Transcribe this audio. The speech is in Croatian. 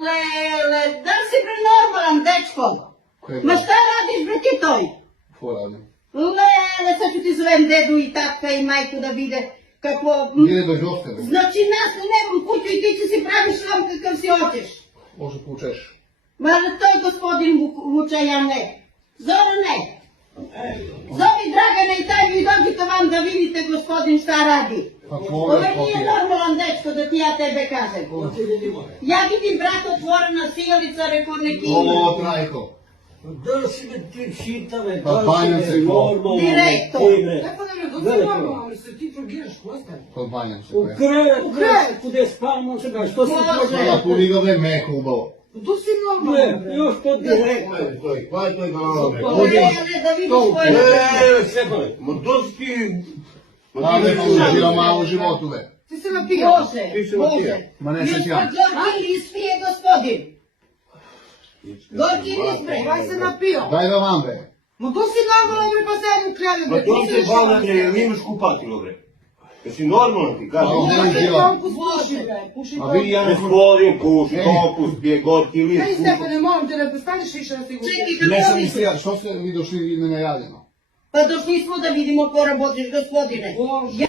Lele, da li si bre normalan, dečko? Ma šta radiš bre ti toj? Ko radim? Lele, sad ću ti zovem dedu i tatka i majku da vide kako... Nije dođe ostane. Znači nas u nebu kuću i ti će si praviš vam kakav si hoćeš. Može pučeš. Ma to je gospodin Vučajan, ne. Zorane, zovi Dragana i taj mi dođite vam da vidite gospodin šta radi. Ovo nije normalan dečko da ti ja tebe kažem. Ja vidim brat otvorena sijalica, rekao neki... Ovo trajko. Da si me ti čitave, Pa banjam se ko. Direktor. Tako da me doći normalno, ali se ti progiraš, kostaj. Kod banjam se U ko. krevet, kude spavamo se ga, što se može? Ja tu vidio da je meko ubao. Tu si normalno. Ne, još to direktno. Kaj je to i banano? Lele, da vidiš ko je... Seboj. Ma to si ti... Ma ne uživa malo u životu ve. Ti se napio. Bože, Ti se Bože. napio. Ma ne Još sad ja. kod Gorki lis pije gospodin. Gorki lis bre. Ovaj se napio. Daj da vam be. Ma tu si normalno, bre, pa se u krevet. Ma to se bavlja, bre, jel imaš kupatilo, bre? Jesi normalan ti, Pa kaži? ovdje Puši uživa. tompus, puši, bre. Puši A vidi ja ne... Gospodin puši, topus, pije gorki list. Ej, Stefane, molim te, ne prestaniš više da si guši. Čekaj, Ne kako sam vi... mislio, što ste vi došli nenajavljeno? Pa došli smo da vidimo ko rabodiš gospodine. Bože.